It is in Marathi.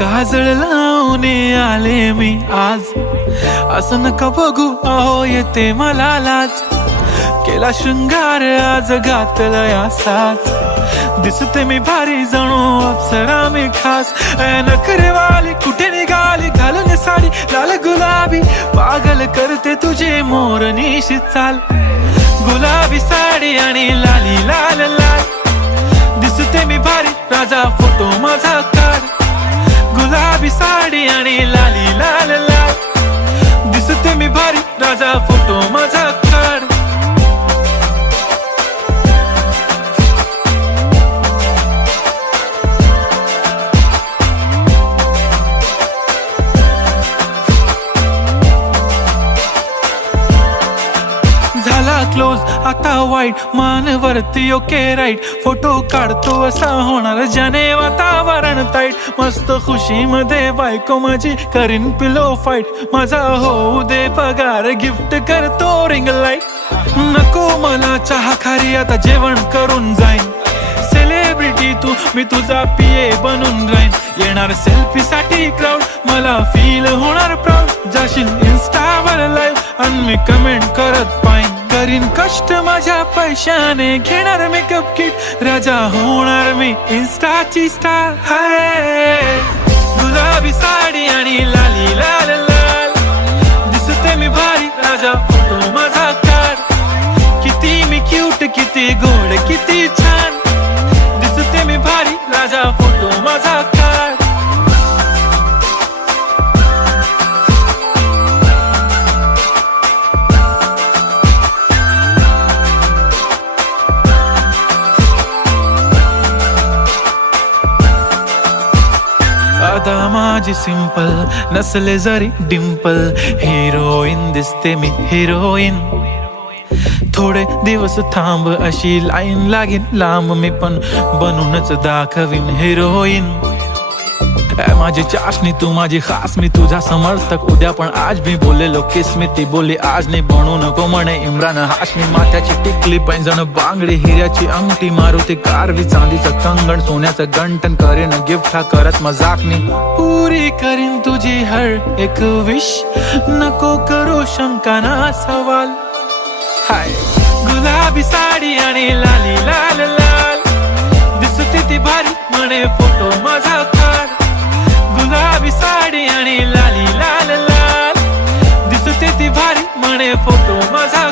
काजळ लावून आले मी आज, असं नका बघू अहो येते मला लाज. केला शृंगार आज घातलाय असाच, दिसते मी भारी जणू अप्सरा मी खास. नखरेवाली कुठे निघाली घालून साडी लाल गुलाबी, पागल करते तुझे मोरनीशी चाल. गुलाबी साडी आणि लाली लाल लाल, दिसते मी भारी राजा फोटो माझा काढ. गुलाबी साडी आणि लाली लाल लाल, दिसते मी भारी राजा फोटो माझा काढ. झाला क्लोज आता वाईट, मान वरती ओके राईट. फोटो काढतो असा होणार ज्याने वातावरण ताईट. मस्त खुशी मध्ये बायको माझी करीन पिलो फाईट. माझा होऊ दे पगार गिफ्ट करतो रिंग लाईट. नको मला चहा खारी आता जेवण करून जाईन. सेलिब्रिटी तू मी तुझा पिये बनून राहीन. येणार सेल्फी साठी क्राऊड मला फील होणार प्राऊड. जाशील इन्स्टावर लाईव्ह आणि मी कमेंट करत पाईन. करीन कष्ट माझ्या पैशाने घेणार मेकअप किट. राजा होणार मी इन्स्टाची स्टार. हाय गुलाबी साडी आणि लाली लाल लाल, दिसते मी भारी राजा फोटो माझा काढ. किती मी क्यूट किती गोड किती छान, दिसते मी भारी राजा फोटो माझा काढ. आता माझी सिंपल नसले जरी डिंपल, हिरोईन दिसते मी हिरोईन. थोडे दिवस थांब अशी लाईन लागेल लांब, मी पण बनूनच दाखवीन हिरोईन. माझी चाशनी तू माझी खास, मी तुझा समर्थक उद्या पण आज मी बोलेलो किस मी. ती बोली आज नाही बनू नको म्हणे इम्रान हाशमी. माथ्याची टिकली पैंजण बांगडी हिऱ्याची अंगठी, मारुती कारवी चांदीचं कंगण सोन्याचं गंटन. करीन गिफ्ट हा करत मजाकनी, पुरी करीन तुझी हर एक विश. नको करू शंका ना सवाल. हाय गुलाबी साडी आणि लाली लाल लाल, दिसते ती भारी म्हणे फोटो माझा काढ. गुलाबी साडी आणि लाली लाल लाल, दिसते ती भारी म्हणे फोटो माझा.